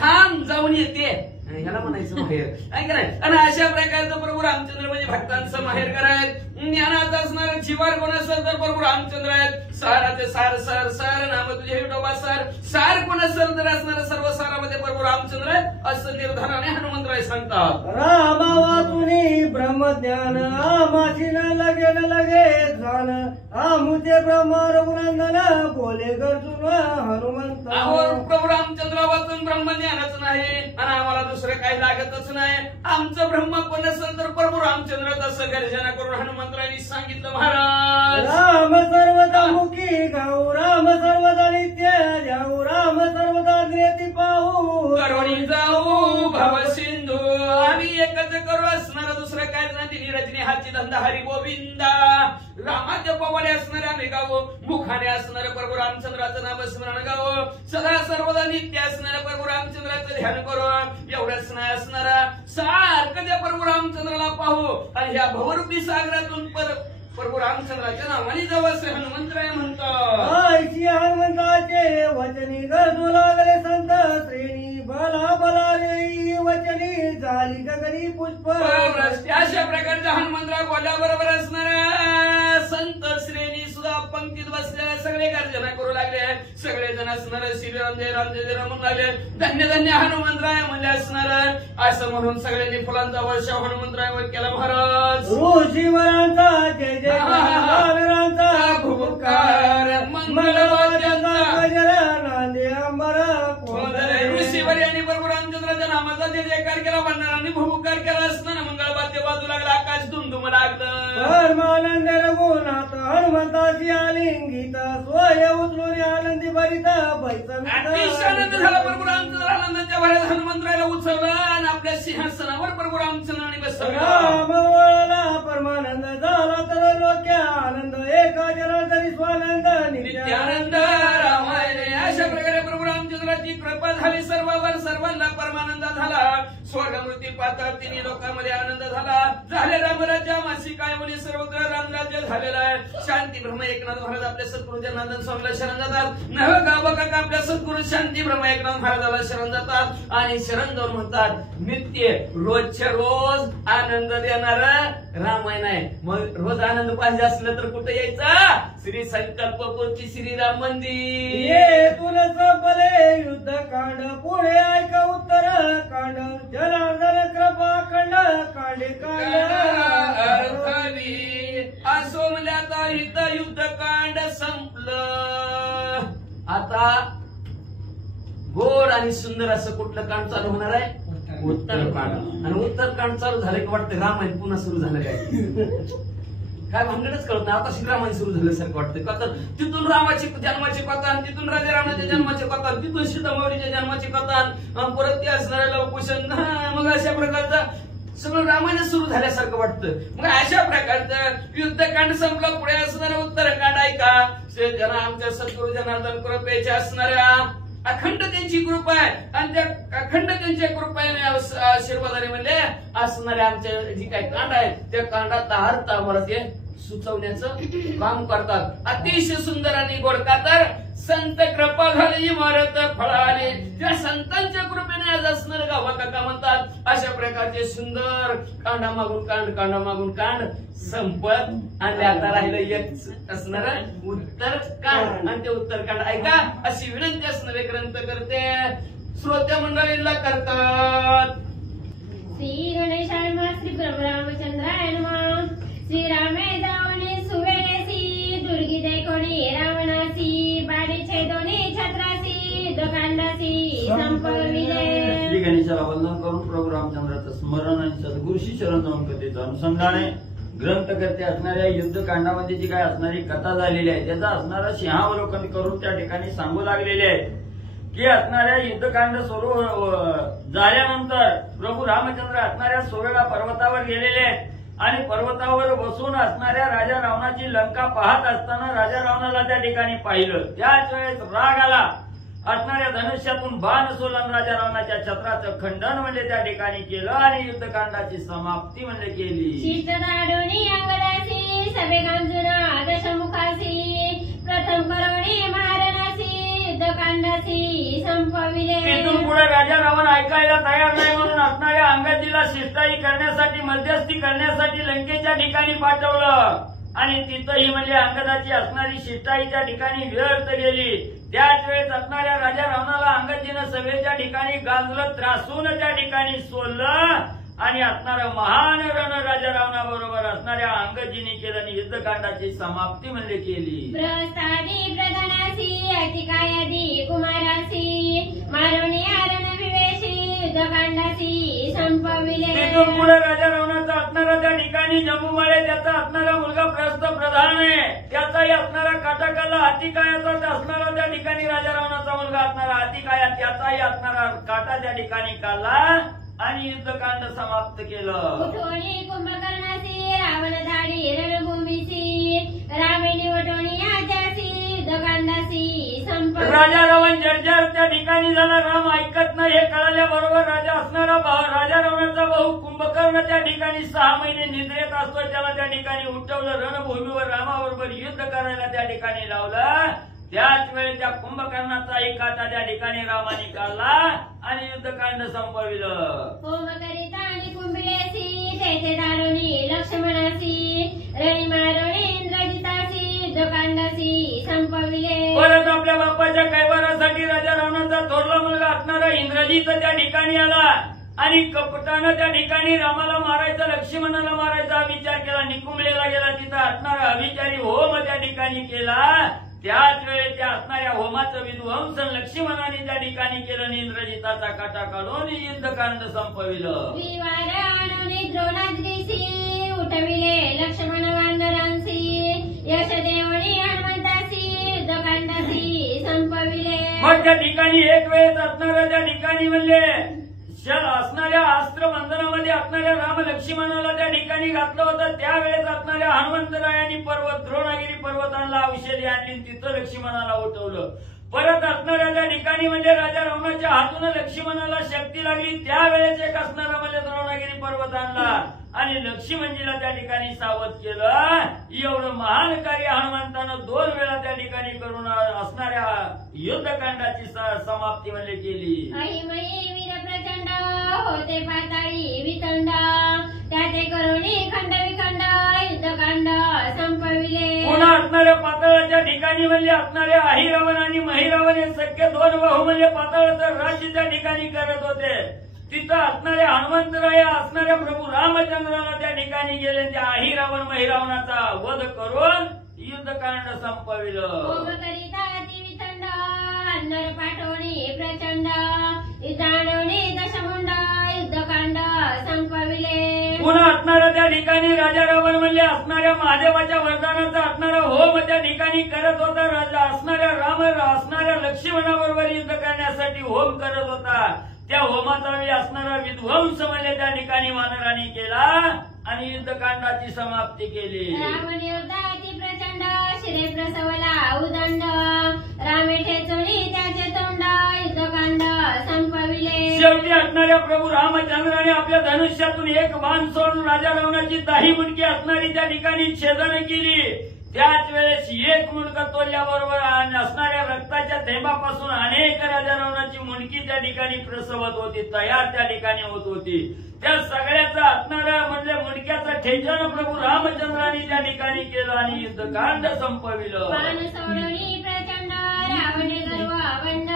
थांब जाऊन येते ह्याला म्हणायचं माहेर आहे की नाही. आणि अशा प्रकारचं प्रभू रामचंद्र म्हणजे भक्तांचं माहेर घर आहेत. ज्ञानात असणारे जिवार कोण असेल तर प्रभू रामचंद्र आहेत. साराचे सार सार सार नाम तुझे विठोबा सार सार कोण असेल तर असणारे सर्व सारामध्ये प्रभू रामचंद्र आहेत असं निर्धाराने हनुमंतराय सांगतात. रामा वाचुनी ब्रह्मज्ञान आमाशी न लगे न लगे जाण आमुचे ब्रह्म रघुनंदन बोले गरजून हनुमंत. अहो प्रभू रामचंद्र वाचून ब्रह्मज्ञानच नाही आणि आम्हाला दुसरं काही लागतच नाही. आमचं ब्रह्म कोण असेल तर प्रभू रामचंद्र असं गर्जना करून हनुमंतरायांनी सांगितलं महाराज. राम सर्वदा मुखी गाऊ राम सर्वदा नित्य जाऊ राम सर्वदा नेती पाहू करोणी जाऊ भव सिंधू. आम्ही एकच करू असणार दुसरं काय नाही. निरजनी हाची धंदा हरी गोविंदा. रामाच्या पवाले असणारे आम्ही गावो. मुखाने असणारे प्रभू रामचंद्राचं नाम स्मरण गावो. सदा सर्वदा नित्य असणाऱ्या प्रभू रामचंद्राचं ध्यान करू. एवढंच नाही असणारा सारखं त्या प्रभू रामचंद्राला पाहू आणि ह्या भवरूपी सागरातून प्रभू रामचंद्राच्या नावाने जाऊ असे हनुमंतराय म्हणतात. ऐशी हनुमंताचे वचनी गरजू लागले संत श्रेणी बला बला रे वचनी झाली गगनी पुष्प. अशा प्रकारच्या हनुमंतराय बोलल्याबरोबर असणाऱ्या संत श्रेणी सुद्धा पंक्तीत बसलेल्या सगळे गर्जना करू लागले. सगळे जण असणार श्रीराम जय राम जय जय राम म्हणून लागले. धन्य धन्य हनुमंतराय म्हणजे असणार असं म्हणून सगळ्यांनी फुलांचा वर्षाव हनुमंतरायवर केला महाराज. ऋषीवरांचा जय जय वीरांचा भूपकार मंगलवाद्यांचा गजर नांदे अंबर ऋषीवर यांनी प्रभू रामचंद्राच्या नामाचा जय जयकार केला. भंडारांनी भूपकार केला असताना मंगळवाद्य बाजू लागला. आकाश धुमधुम लागलं. परमानंद रघुनाथ हनुमंताची आलिंगित सोय उचलून आनंदी भरित अतिशय आनंद झाला. प्रभू रामचंद्र आनंदाच्या भरात हनुमंतरायला उचलला आणि आपल्या सिंहासनावर प्रभू रामचंद्राने बसवला. राम वळला स्वर्गमूर्ती पाहतात तिन्ही लोकांमध्ये आनंद झाला. झाले रामराज्या मासी काय म्हणे सर्वत्र रामराज्य झालेला आहे. शांती ब्रह्म एकनाथ महाराज आपल्या सद्गुरूच्या नांदन स्वामीला शरण जातात. नव गाव काका आपल्या सद्गुरू शांती ब्रह्म एकनाथ महाराजाला शरण जातात आणि शरण जाऊन म्हणतात नित्य रोजच्या रोज आनंद देणार रामायण आहे. मग रोज आनंद पाहिजे असलं तर कुठे यायचा? श्री संकल्पपूरची श्रीराम मंदिर. ये तुला संपले युद्ध कांड पुढे ऐका उत्तर कांड जनार्दन कृपा खंड कांडे कांड असो म्हणजे आता इथं युद्धकांड संपलं. आता गोड आणि सुंदर असं कुठलं कांड चालू होणार आहे? उत्तरकांड. आणि उत्तरकांड चालू झालं की वाटतं रामायण पुन्हा सुरू झालं काय भानगडच कळत नाही. आता श्रीरामायण सुरू झाल्यासारखं वाटतं. का तर तिथून रामाची जन्माची कथा, तिथून राजा रावणाच्या जन्माची कथा, तिथून सीतामाऊलीच्या जन्माची कथा, परत ते असणाऱ्या लवकुशन, मग अशा प्रकारचं सगळं रामायण सुरू झाल्यासारखं वाटतं. मग अशा प्रकारचं युद्धकांड संपलं. पुढे असणारं उत्तरकांड ऐका. आमच्या सद्गुरू जनार्दन कृपेच्या असणाऱ्या अखंड त्यांची कृपा आहे आणि त्या अखंड त्यांच्या कृपेने आशीर्वादाने म्हणजे असणाऱ्या आमच्या जी काही कांड आहे त्या कांडात अर्थ आम्हाला ते सुचवण्याचं काम करतात. अतिशय सुंदर आणि गोड. का तर संत कृपा झाली इमारत फळाली. ज्या संतांच्या कृपेने आज असणारे गावा काका म्हणतात अशा प्रकारचे सुंदर कांडामागून कांड संपत आणि आता राहिलं एक असणार उत्तरकांड. आणि ते उत्तरकांड ऐका अशी विनंती असणारे ग्रंथ करते श्रोत्या मंडळींना करतात. श्री गणेशाय नमः. श्री प्रभू रामचंद्राय नमः. श्री रामे जावणे सुवेसी दुर्गी देखोणी रावणासी बाडी छेदोनी छत्रासी दोकांडासी संपविले. श्री गणेशाला वंदन करून प्रभू रामचंद्राचं स्मरण आणि सद्गुरूशी शरण जाऊन कथेचं अनुषंगाने ग्रंथकर्ते असणाऱ्या युद्धकांडामध्ये जी काय असणारी कथा झालेली आहे त्याचा असणारा सिंहावलोकन करून त्या ठिकाणी सांगू लागलेले आहे की असणाऱ्या युद्धकांड सुरू झाल्यानंतर प्रभू रामचंद्र असणाऱ्या सोवेगा पर्वतावर गेलेले आहेत आणि पर्वतावर बसून असणाऱ्या राजा रावणाची लंका पाहत असताना राजा रावणाला त्या ठिकाणी पाहिलं. त्याच वेळेस राग आला. असणाऱ्या धनुष्यातून बाण सोलन राजा रावणाच्या छत्राचं खंडन म्हणजे त्या ठिकाणी केलं आणि युद्धकांडाची समाप्ती म्हणजे केली. शिष्टदाडोनी अंगदासी सभे गांजुना दशमुखासी प्रथम करोणी मारणासी युद्धकांडासी संपविले. तिथून पुढे राजा रावण ऐकायला तयार नाही म्हणून असणाऱ्या अंगदीला शिष्टाई करण्यासाठी मध्यस्थी करण्यासाठी लंकेच्या ठिकाणी पाठवलं आणि तिथंही म्हणजे अंगदाची असणारी शिष्टाई त्या ठिकाणी व्यर्थ गेली. त्याच वेळेस असणाऱ्या राजा रावणाला अंगदीनं सभेच्या ठिकाणी गांजलं त्रासून त्या ठिकाणी सोडलं आणि असणारं महान रण राजा रावणाबरोबर असणाऱ्या अंगदीने केलं आणि युद्धकांडाची समाप्ती म्हणजे केली. प्रस्थानी प्रधानासी अतिकायादी कुमारासी मारवणी आरण विवेशी युद्धकांडासी संपविले. तिथून पुढे राजा रावणाचा असणारा त्या ठिकाणी जम्मूमाळे त्याचा असणारा मुलगा प्रस्थ प्रधान आहे. त्याचाही असणारा काटाकाला अतिकायाचा असणारा त्या ठिकाणी राजा रावणाचा मुलगा असणारा अतिकाया त्याचाही असणारा काटा त्या ठिकाणी काढला आणि युद्धकांड समाप्त केलं. उठवणी कुंभकर्णासी रावण धाडी रणभूमीसी रामेणी वटवणी आजासी युद्धकांडासी संपविले. राजा रावण जर्जर त्या ठिकाणी झाला. राम ऐकत नाही हे कळल्याबरोबर राजा असणारा राजा रावणाचा भाऊ कुंभकर्ण त्या ठिकाणी 6 महिने निद्रेत असतो. त्याला त्या ठिकाणी उठवलं. रणभूमीवर रामाबरोबर युद्ध करायला त्या ठिकाणी लावलं. त्याच वेळी त्या कुंभकर्णाचाही काटा त्या ठिकाणी रामाने काढला आणि युद्धकांड संपविलं. होम करिता आणि कुंभिलेसी तेथे दारुणी लक्ष्मणासी रणी मारवणी इंद्रजितासी युद्धकांडासी संपविले. परत आपल्या बापाच्या कैवारासाठी राजा रावणाचा थोरला मुलगा असणारा इंद्रजित त्या ठिकाणी आला आणि कपटानं त्या ठिकाणी रामाला मारायचा लक्ष्मणाला मारायचा विचार केला. निकुंभलेला गेला. तिथं असणारा अभिचारी होम त्या ठिकाणी केला. त्याच वेळी त्या असणाऱ्या होमाचं विध्वंसन लक्ष्मणाने त्या ठिकाणी केलं. इंद्रजिताचा काटा काढून युद्धकांड संपविलं. विवार आणवणी द्रोणाद्रीसी उठविले लक्ष्मण वानरांसी यशदेवणी हनुमंतासी युद्धकांडासी संपविले. मग त्या ठिकाणी एक वेळेस असणाऱ्या त्या ठिकाणी म्हणजे असणाऱ्या अस्त्र बंधनामध्ये असणाऱ्या राम लक्ष्मणाला त्या ठिकाणी घातलं होतं. त्यावेळेस असणाऱ्या हनुमंतरायांनी पर्वत द्रोणागिरी पर्वतांना औषधी आणली तिथं लक्ष्मणाला उठवलं. परत असणाऱ्या त्या ठिकाणी म्हणजे राजा रावणाच्या हातून लक्ष्मणाला शक्ती लागली, त्यावेळेस एक असणारा म्हणजे द्रोणागिरी पर्वत आणला आणि लक्ष्मणजीला त्या ठिकाणी सावध केलं. एवढं महान कार्य हनुमंतानं 2 वेळा त्या ठिकाणी करून असणाऱ्या युद्धकांडाची समाप्ती म्हणजे केली. अहिमयी वीर प्रचंड होते पाताळी वितंड, त्याचे करुणी खंड विखंड युद्धकांड संपविले. पुन्हा असणाऱ्या पाताळाच्या ठिकाणी म्हणजे असणारे अहिरावण आणि महिरावण हे सख्खे 2 भाऊ म्हणजे पाताळाचं राज्य त्या ठिकाणी करत होते. तिथं असणारे हनुमंतराय असणाऱ्या प्रभू रामचंद्राला त्या ठिकाणी गेले, त्या अहिरावण महिरावणाचा वध करून युद्धकांड संपविलं. होम करिता अति वितंड नर पाठवणी प्रचंड युद्धाडवणी दशमुंड युद्धकांड संपविले. पुन्हा असणाऱ्या त्या ठिकाणी राजा रावण म्हणजे असणाऱ्या महादेवाच्या वरदानाचा असणारा होम त्या ठिकाणी करत होता. राजा असणाऱ्या राम असणाऱ्या लक्ष्मणाबरोबर युद्ध करण्यासाठी होम करत होता. त्या होमाचा वेळी असणारा विध्वंस म्हणजे त्या ठिकाणी वानरांनी केला आणि युद्धकांडाची समाप्ती केली. रावण योद्धा अति प्रचंड शिरे प्रसवला उदंड, रामे ठेचुनी त्याचे तोंड युद्धकांड संपविले. शेवटी असणाऱ्या प्रभू रामचंद्राने आपल्या धनुष्यातून एक बाण सोडून राजा रावणाची 10 मुंडकी असणारी त्या ठिकाणी छेदन केली. त्याच वेळेस एक मुंडक तोडल्याबरोबर असणाऱ्या रक्ताच्या थेंबापासून अनेक राजा रावणाची मुंडकी त्या ठिकाणी प्रसवत होती, तयार त्या ठिकाणी होत होती. त्या सगळ्याचा असणारा म्हणजे मुंडक्याचं ठेचन प्रभू रामचंद्राने त्या ठिकाणी केलं आणि युद्धकांड संपविलं. बाण सोडणी प्रचंड रावणे गर्व बंड,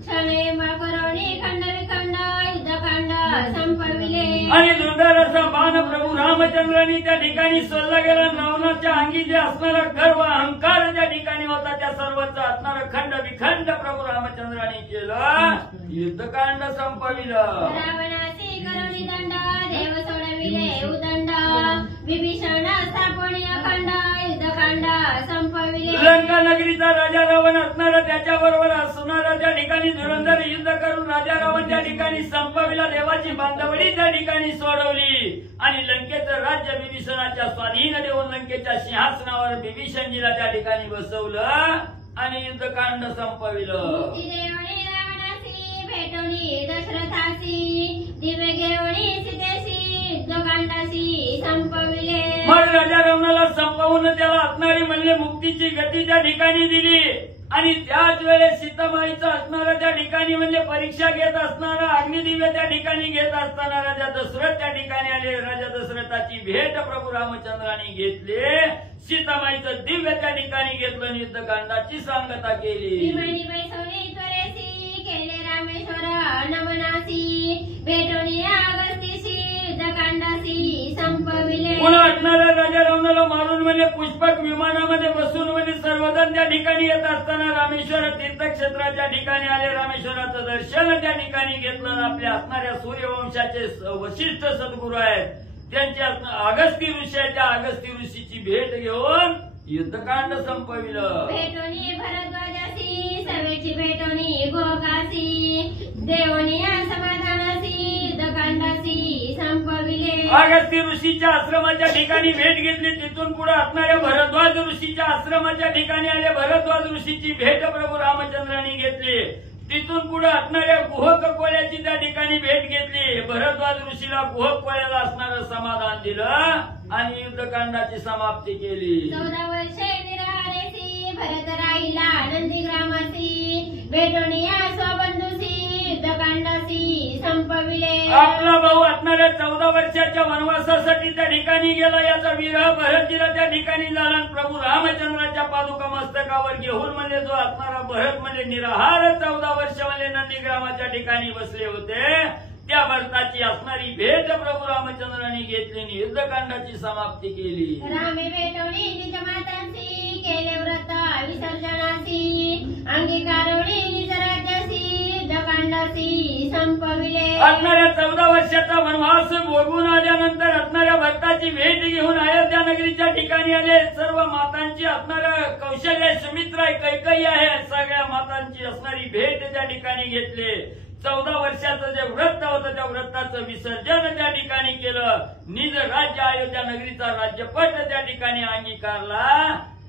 क्षणे करोणी खंड विखंड युद्धकांड संपविले. आणि दुर्धराचा बाण प्रभू रामचंद्रांनी त्या ठिकाणी सोडला गेला. रावणाच्या अंगी जे असणारा गर्व अहंकार त्या ठिकाणी होता त्या सर्वचा असणारा खंड विखंड प्रभू रामचंद्रांनी केलं, युद्धकांड संपविलं. रावणासी करोणी दंड देव सोडविले उदंड, विभीषण स्थापनी अखंड युद्धकांड संपविले. लंका नगरीचा राजा रावण असणारा त्याच्याबरोबर असणारा त्या ठिकाणी धुरंधर युद्ध करून राजा रावण त्या ठिकाणी संपविला. देवाची बांधवडी त्या ठिकाणी सोडवली आणि लंकेचं राज्य विभीषणाच्या स्वाधीन देऊन लंकेच्या सिंहासनावर विभीषणजीला त्या ठिकाणी बसवलं आणि युद्धकांड संपविलं. मुक्तिदेवणी रावणासी भेटोनी दशरथासी, दिव्य घेवणी सीतेसी युद्धकांडासी संपविले. मग राजा रावणाला संपवून त्याला असणारी म्हणजे मुक्तीची गती त्या ठिकाणी दिली आणि त्याच वेळेस सीतामाईचं असणारं त्या ठिकाणी म्हणजे परीक्षा घेत असणारा अग्निदिव्य त्या ठिकाणी घेत असताना राजा दशरथ त्या ठिकाणी आले. राजा दशरथाची भेट प्रभू रामचंद्रांनी घेतली, सीतामाईचं दिव्य त्या ठिकाणी घेतलं आणि युद्धकांडाची सांगता केली. भीमनी बैसवणी त्वरेसी केले रामेश्वर नमनासी, भेटोनी अगस्तीसी युद्धकांडासी संपविले. पुन्हा असणाऱ्या राजा रावणाला मारून म्हणजे पुष्पक विमानामध्ये बसून म्हणजे सर्वजण त्या ठिकाणी येत असताना रामेश्वर तीर्थक्षेत्राच्या ठिकाणी आले. रामेश्वराचं दर्शन त्या ठिकाणी घेतलं. आपल्या असणाऱ्या सूर्यवंशाचे वशिष्ठ सद्गुरू आहेत त्यांच्या अगस्ती ऋषीच्या अगस्ती ऋषीची भेट घेऊन युद्धकांड संपविलं. भेटोनी भरद्वाजासी सवेची भेटोनी घोकासी, देवोनी समाधानासी युद्धकांडासी संपविले. अगस्ती ऋषीच्या आश्रमाच्या ठिकाणी भेट घेतली. तिथून पुढे असणाऱ्या भरद्वाज ऋषीच्या आश्रमाच्या ठिकाणी आले. भरद्वाज ऋषीची भेट प्रभू रामचंद्रांनी घेतली. तिथून पुढे असणाऱ्या गुहक कोळ्याची त्या ठिकाणी भेट घेतली. भरद्वाज ऋषीला गुहक कोळ्याला असणारं समाधान दिलं आणि युद्धकांडाची समाप्ती केली. 14 वर्षे निराहारेसी भरत राहिला नंदीग्रामासी, भेटोनी स्वबंधूसी युद्धकांडासी संपविले. आपला भाऊ असणाऱ्या 14 वर्षाच्या वनवासासाठी त्या ठिकाणी गेला. याचा विरह भरतजीला त्या ठिकाणी झाला. प्रभू रामचंद्राच्या पादुका मस्तकावर घेऊन म्हणजे जो असणारा भरत म्हणजे निराहार 14 वर्ष म्हणजे नंदीग्रामाच्या ठिकाणी बसले होते. त्या भरताची असणारी भेट प्रभू रामचंद्रांनी घेतली आणि युद्धकांडाची समाप्ती केली. रामे भेटोनी निज मातांसी केले व्रत विसर्जनासी, अंगीकारोणी निज राज्यासी युद्धकांडासी संपविले. असणाऱ्या 14 वर्षाचा वनवास भोगून आल्यानंतर असणाऱ्या भक्ताची भेट घेऊन अयोध्या नगरीच्या ठिकाणी आले. सर्व मातांची असणाऱ्या कौशल्य सुमित्रा कैकयी आहे सगळ्या मातांची असणारी भेट त्या ठिकाणी घेतली. 14 वर्षाचं जे व्रत होतं त्या व्रताचं विसर्जन त्या ठिकाणी केलं. निज राज्य अयोध्या नगरीचा राज्यपट त्या ठिकाणी अंगीकारला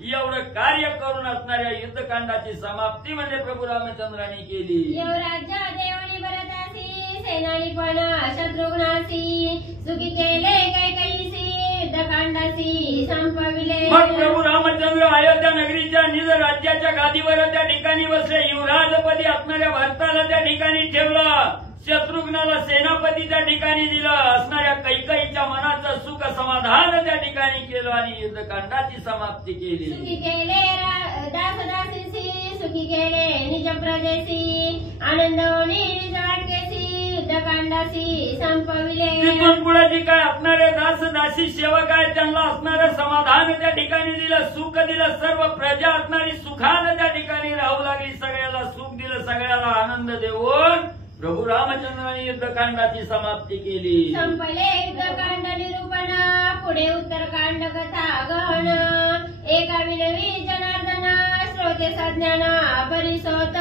एवढं कार्य करून असणाऱ्या युद्धकांडाची समाप्ती म्हणजे प्रभू रामचंद्रांनी केली. यवराज्य देवणी भरतासी सेनानीपण शत्रुघ्नासी सुखी केले कैकईसी युद्धकांडासी संपविले. मग प्रभू रामचंद्र अयोध्या नगरीच्या निज राज्याच्या गादीवर त्या ठिकाणी बसले. युवराजपदी असणाऱ्या भरताला त्या ठिकाणी ठेवलं. शत्रुघ्नाला सेनापती त्या ठिकाणी दिलं. असणाऱ्या कैकईच्या मनाचं सुख समाधान त्या ठिकाणी केलं आणि युद्धकांडाची समाप्ती केली. सुखी केले दासदासीसी सुखी केले निज प्रजेसी आनंदवणी निज वाटकेसी युद्धकांडासी संपविले. तिथून पुढे जी काय असणारे दास दासी सेवक आहेत त्यांना असणारं समाधान त्या ठिकाणी दिलं, सुख दिलं. सर्व प्रजा असणारी सुखानं त्या ठिकाणी राहू लागली. सगळ्याला सुख दिलं, सगळ्याला आनंद देऊन प्रभू रामचंद्रांनी युद्धकांडाची समाप्ती केली. संपले युद्धकांड निरूपण पुढे उत्तरकांड कथा गहन एका विनवी जनार्दन श्रोते सज्ञान परिसोत.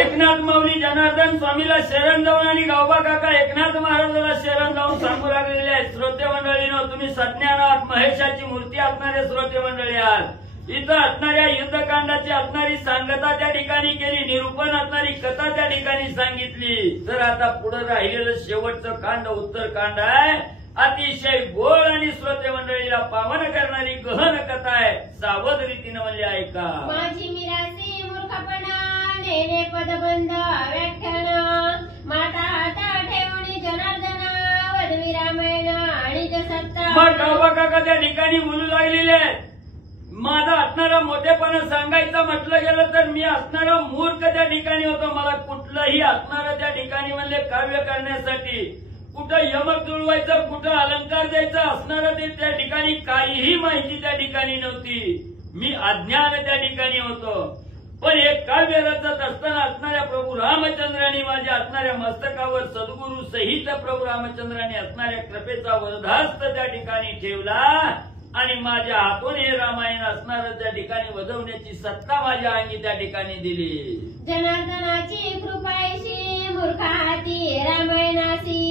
एकनाथ माऊली जनार्दन स्वामीला शरण जाऊन आणि गावबा काका एकनाथ महाराजाला शरण जाऊन सांगू लागलेले आहेत. श्रोते मंडळीनो, तुम्ही सज्ञान आहात, महेशाची मूर्ती असणारे श्रोते मंडळी आहात. इथं असणाऱ्या युद्धकांडाची असणारी सांगता त्या ठिकाणी केली, निरूपण असणारी कथा त्या ठिकाणी सांगितली. तर आता पुढे राहिलेलं शेवटचं कांड उत्तरकांड आहे. अतिशय गोड आणि श्रोते मंडळीला पावन करणारी गहन कथा आहे. सावध रीतीनं म्हणजे ऐका. माझी मिरासी मूर्खपणा नेने पदबंध व्याख्यान माता हाता ठेवणी जनार्दन वदवी रामायण आणि जसत्ता. मग गावबा काका त्या ठिकाणी बोलू लागलेले आहेत. माझा असणारा मोठेपणा सांगायचं म्हटलं गेलं तर मी असणारा मूर्ख त्या ठिकाणी होतो. मला कुठलंही असणारं त्या ठिकाणी म्हणले काव्य करण्यासाठी कुठं यमक जुळवायचं, कुठं अलंकार द्यायचं असणारं ते त्या ठिकाणी काहीही माहिती त्या ठिकाणी नव्हती. मी अज्ञान त्या ठिकाणी होतो. पण हे काव्य रचत असताना असणाऱ्या प्रभू रामचंद्रांनी माझ्या असणाऱ्या मस्तकावर सद्गुरू सहित प्रभू रामचंद्रांनी असणाऱ्या कृपेचा वरदहस्त त्या ठिकाणी ठेवला आणि माझ्या हातून हे रामायण असणार त्या ठिकाणी वजवण्याची सत्ता माझ्या अंगी त्या ठिकाणी दिली. जनार्दनाची कृपायशी मूर्ख हाती रामायणासी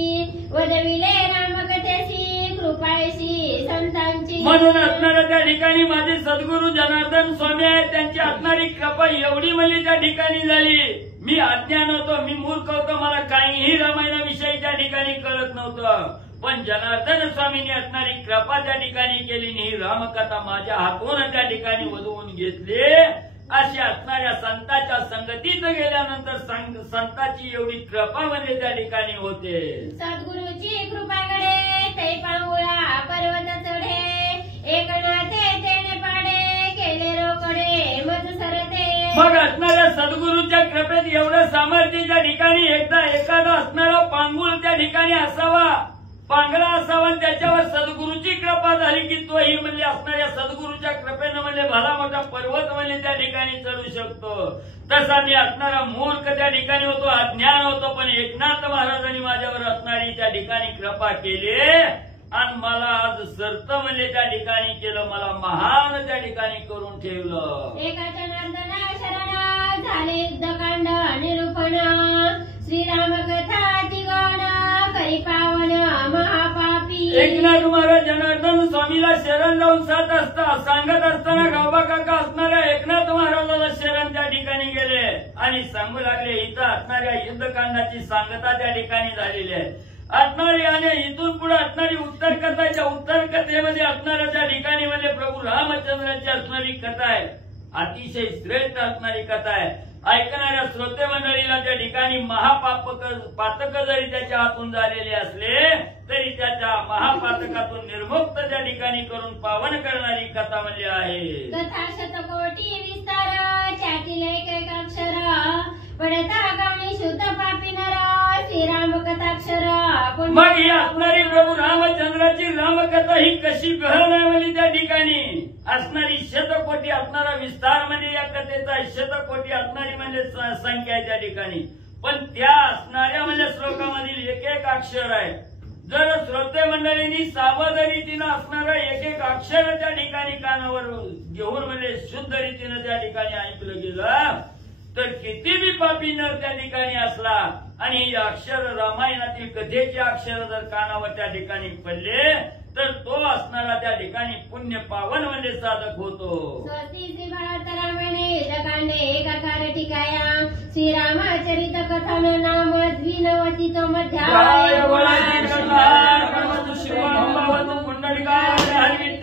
वदविले रामकथेसी कृपायशी संतांची. म्हणून असणाऱ्या त्या ठिकाणी माझे सद्गुरू जनार्दन स्वामी आहेत. त्यांची असणारी कृपा एवढी म्हणजे त्या ठिकाणी झाली. मी अज्ञान होतो, मी मूर्ख होतो, मला काहीही रामायणाविषयी त्या ठिकाणी कळत नव्हतं. पण जनार्दन स्वामींनी असणारी कृपा त्या ठिकाणी केली. ही रामकथा माझ्या हातून त्या ठिकाणी वधवून घेतली. अशी असणाऱ्या संतांच्या संगतीत गेल्यानंतर संतांची एवढी कृपा म्हणजे त्या ठिकाणी होते. सद्गुरूची कृपाकडे ते पांगुळा पर्वत चढे एकनाथे तेने पाडे केले रोकडे मज सरते. मग असणाऱ्या सद्गुरूच्या कृपेत एवढं सामर्थ्य त्या ठिकाणी एखादा असणारा पांगुळ त्या ठिकाणी असावा, पांगळा असावा. त्याच्यावर सद्गुरूची कृपा झाली की तोही म्हणजे असणाऱ्या सद्गुरूच्या कृपेनं म्हणजे भला मोठा पर्वत म्हणजे त्या ठिकाणी चढू शकतो. तसा मी असणारा मूर्ख त्या ठिकाणी होतो, अज्ञान होतो. पण एकनाथ महाराजांनी माझ्यावर असणारी त्या ठिकाणी कृपा केली आणि मला आज सर्त म्हणजे त्या ठिकाणी केलं, मला महान त्या ठिकाणी करून ठेवलं. एका जनार्दना शरण झाले युद्धकांड निरूपण श्रीराम कथा तिगण करी पावन महापापी. एकनाथ महाराज जनार्दन स्वामीला शरण जाऊन सांगत असताना गावबा काका असणाऱ्या एकनाथ महाराजाला शरण त्या ठिकाणी गेले आणि सांगू लागले इथं असणाऱ्या युद्धकांडाची सांगता त्या ठिकाणी झालेली आहे. असणारी आणि इथून पुढे असणारी उत्तर कथाच्या उत्तर कथेमध्ये असणाऱ्या त्या ठिकाणी म्हणजे प्रभू रामचंद्राची असणारी कथा आहे. अतिशय श्रेष्ठ असणारी कथा आहे. ऐकणाऱ्या श्रोते मंडळीला त्या ठिकाणी महापातक जरी त्याच्या हातून झालेले असले तरी त्याच्या महापातकातून निर्मुक्त त्या ठिकाणी करून पावन करणारी कथा म्हणजे आहे. कथा शतकोटी विस्तार छातील एक अक्षर पडता गाणी शुद्ध पापी नर श्रीराम कथाक्षर. मग ही असणारी प्रभू रामचंद्राची रामकथा ही कशी गहन आहे म्हणजे त्या ठिकाणी असणारी शतकोटी असणारा विस्तार म्हणजे या कथेचा शतकोटी असणारी म्हणजे संख्या आहे त्या ठिकाणी. पण त्या असणाऱ्या म्हणजे श्लोकामधील एक एक अक्षर आहे. जर श्रोते मंडळींनी सावध रीतीनं असणारं एक एक अक्षर त्या ठिकाणी कानावर घेऊन म्हणजे शुद्ध रीतीनं त्या ठिकाणी ऐकलं गेलं तर किती बी पापी नर त्या ठिकाणी असला आणि ही अक्षर रामायणातील कथेची अक्षर जर कानावर त्या ठिकाणी पडले तर तो असणारा त्या ठिकाणी पुण्य पावन म्हणजे साधक होतो. स्वस्ती श्री भारत रामायणे कांडे एकाकार ठिकाया श्रीरामचरित कथन नाम द्विनवतितो जय अध्याय. बोला श्री कृष्ण, भगवतु शिवं भगवतु पुंडलिकाय हरि